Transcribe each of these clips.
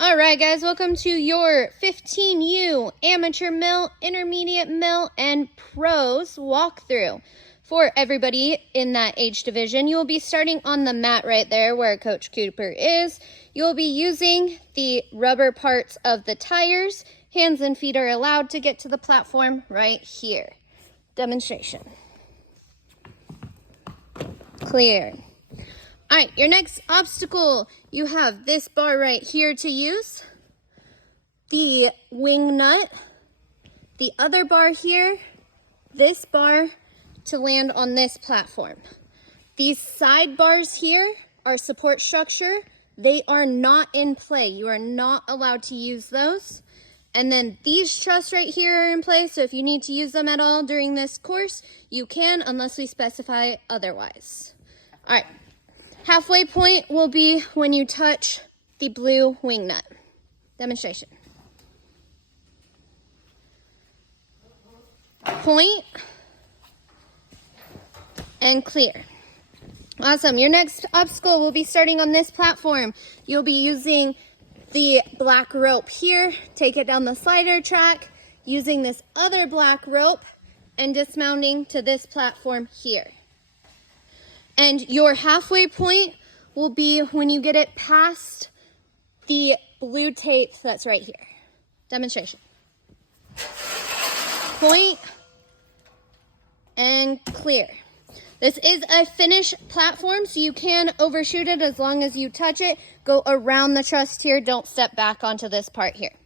All right, guys, welcome to your 15U Amateur Mill, Intermediate Mill, and Pros walkthrough. For everybody in that age division, you'll be starting on the mat right there where Coach Cooper is. You'll be using the rubber parts of the tires. Hands and feet are allowed to get to the platform right here. Demonstration. Clear. All right, your next obstacle, you have this bar right here to use, the wing nut, the other bar here, this bar to land on this platform. These side bars here are support structure. They are not in play. You are not allowed to use those. And then these trusses right here are in place, so if you need to use them at all during this course, you can unless we specify otherwise. All right. Halfway point will be when you touch the blue wing nut. Demonstration. Point and clear. Awesome. Your next obstacle will be starting on this platform. You'll be using the black rope here, take it down the slider track, using this other black rope and dismounting to this platform here. And your halfway point will be when you get it past the blue tape that's right here. Demonstration. Point and clear. This is a finish platform, so you can overshoot it as long as you touch it. Go around the truss here. Don't step back onto this part here.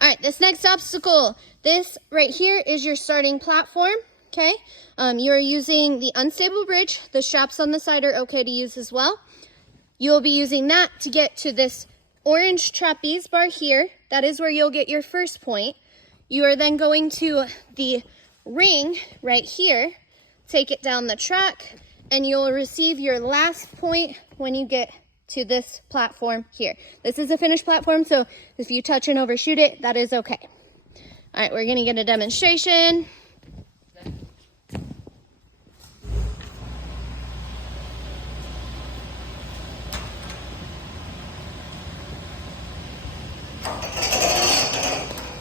All right, this next obstacle, this right here is your starting platform. Okay, you're using the unstable bridge. The straps on the side are okay to use as well. You'll be using that to get to this orange trapeze bar here. That is where you'll get your first point. You are then going to the ring right here, take it down the track, and you'll receive your last point when you get to this platform here. This is a finished platform, so if you touch and overshoot it, that is okay. All right, we're gonna get a demonstration.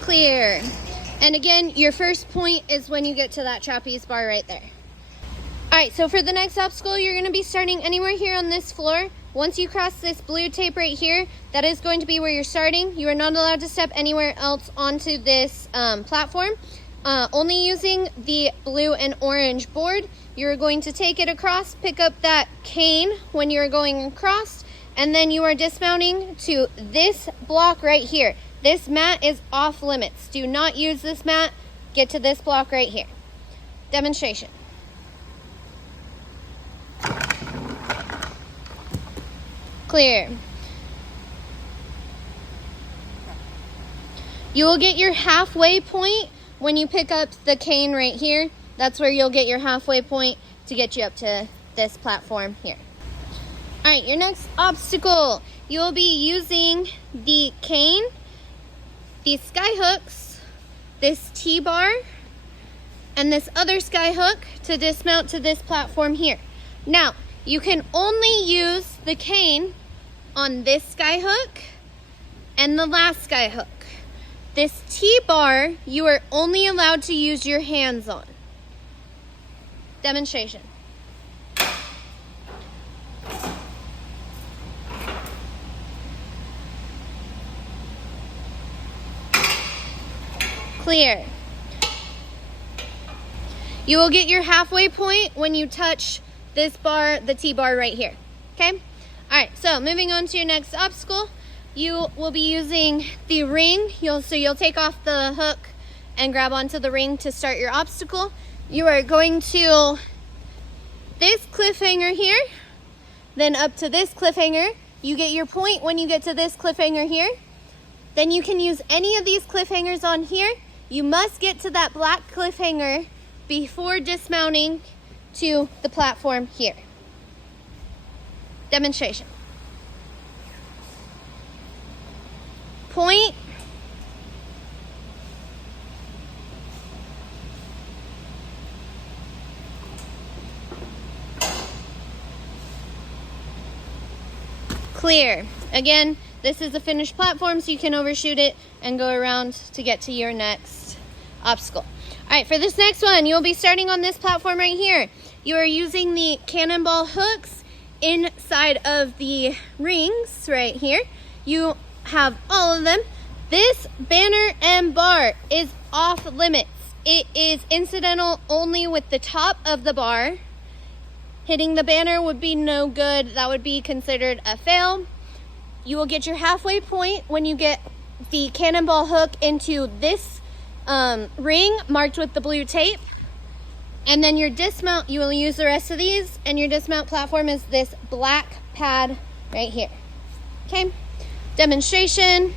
Clear. And again, your first point is when you get to that trapeze bar right there. All right, so for the next obstacle, you're going to be starting anywhere here on this floor. Once you cross this blue tape right here, that is going to be where you're starting. You are not allowed to step anywhere else onto this platform. Only using the blue and orange board. You're going to take it across, pick up that cane when you're going across, and then you are dismounting to this block right here. This mat is off limits. Do not use this mat. Get to this block right here. Demonstration. Clear. You will get your halfway point when you pick up the cane right here. That's where you'll get your halfway point to get you up to this platform here. All right, your next obstacle. You will be using the cane, these sky hooks, this T-bar, and this other sky hook to dismount to this platform here. Now, you can only use the cane on this sky hook and the last sky hook. This T-bar, you are only allowed to use your hands on. Demonstration. Clear. You will get your halfway point when you touch this bar, the T-bar right here, okay? All right, so moving on to your next obstacle, you will be using the ring. You'll take off the hook and grab onto the ring to start your obstacle. You are going to this cliffhanger here, then up to this cliffhanger. You get your point when you get to this cliffhanger here. Then you can use any of these cliffhangers on here. You must get to that black cliffhanger before dismounting to the platform here. Demonstration. Point. Clear. Again, this is a finished platform, so you can overshoot it and go around to get to your next obstacle. All right, for this next one, you'll be starting on this platform right here. You are using the cannonball hooks inside of the rings right here. You have all of them. This banner and bar is off limits. It is incidental only with the top of the bar. Hitting the banner would be no good. That would be considered a fail. You will get your halfway point when you get the cannonball hook into this ring marked with the blue tape. And then your dismount, you will use the rest of these, and your dismount platform is this black pad right here. Okay, demonstration.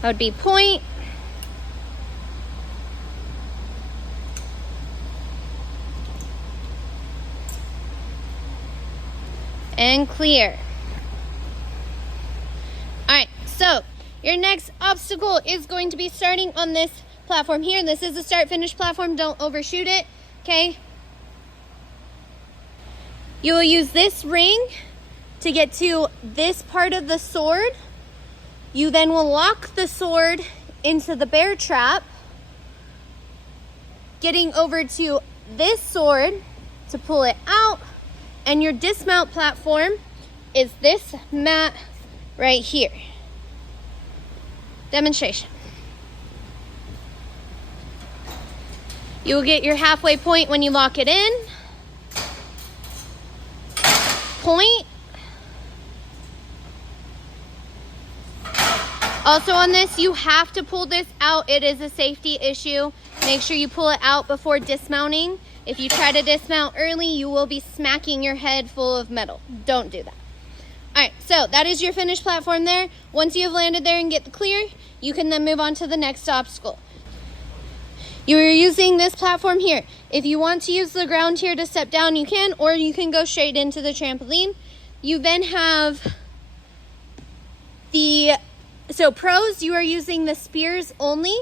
That would be point. And clear. All right, so your next obstacle is going to be starting on this platform here. This is a start-finish platform. Don't overshoot it, okay? You will use this ring to get to this part of the sword. You then will lock the sword into the bear trap, getting over to this sword to pull it out, and your dismount platform is this mat right here. Demonstration. You will get your halfway point when you lock it in. Point. Also on this, you have to pull this out. It is a safety issue. Make sure you pull it out before dismounting. If you try to dismount early, you will be smacking your head full of metal. Don't do that. All right, so that is your finished platform there. Once you have landed there and get the clear, you can then move on to the next obstacle. You are using this platform here. If you want to use the ground here to step down, you can, or you can go straight into the trampoline. You then have so pros, you are using the spears only.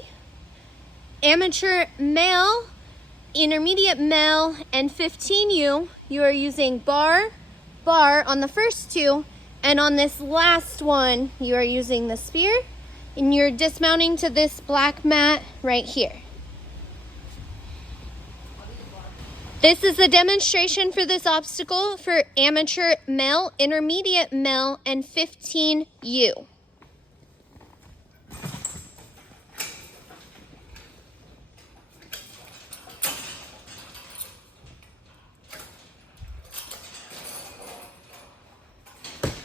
Amateur male, intermediate male, and 15U, you are using bar on the first two, and on this last one, you are using the spear, and you're dismounting to this black mat right here. This is the demonstration for this obstacle for amateur male, intermediate male, and 15U.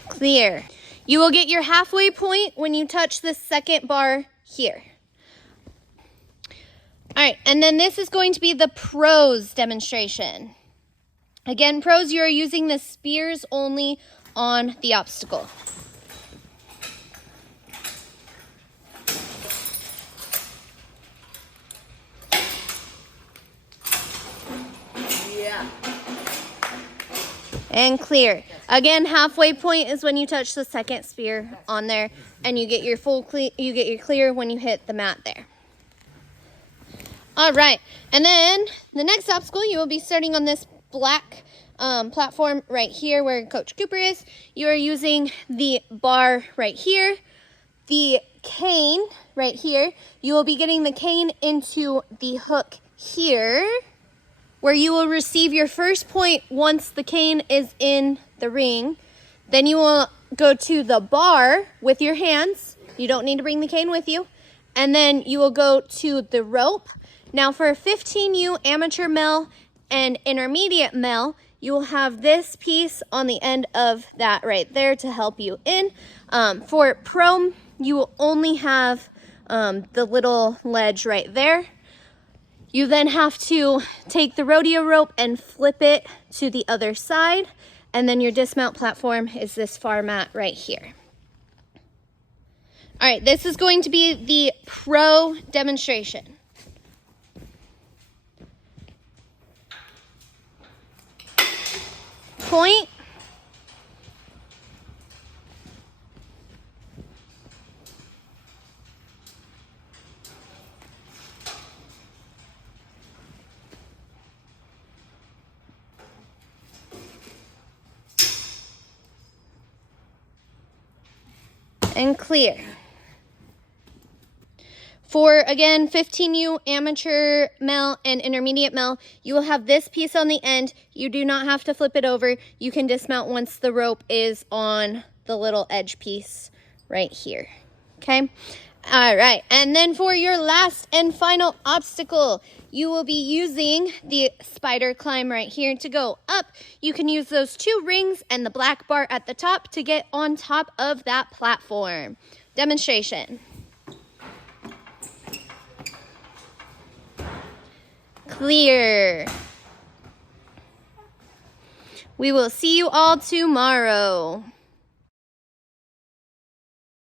Clear. You will get your halfway point when you touch the second bar here. All right, and then this is going to be the pros demonstration. Again, pros, you are using the spears only on the obstacle. Yeah. And clear. Again, halfway point is when you touch the second spear on there, and you get your clear when you hit the mat there. All right, and then the next obstacle, you will be starting on this black platform right here where Coach Cooper is. You are using the bar right here, the cane right here. You will be getting the cane into the hook here, where you will receive your first point once the cane is in the ring. Then you will go to the bar with your hands. You don't need to bring the cane with you. And then you will go to the rope. Now for 15U amateur male and intermediate male, you will have this piece on the end of that right there to help you in. For pro, you will only have the little ledge right there. You then have to take the rodeo rope and flip it to the other side. And then your dismount platform is this far mat right here. All right, this is going to be the pro demonstration. Point. and clear. For, again, 15U amateur male and intermediate male, you will have this piece on the end. You do not have to flip it over. You can dismount once the rope is on the little edge piece right here, okay? All right, and then for your last and final obstacle, you will be using the spider climb right here to go up. You can use those 2 rings and the black bar at the top to get on top of that platform. Demonstration. Clear. We will see you all tomorrow.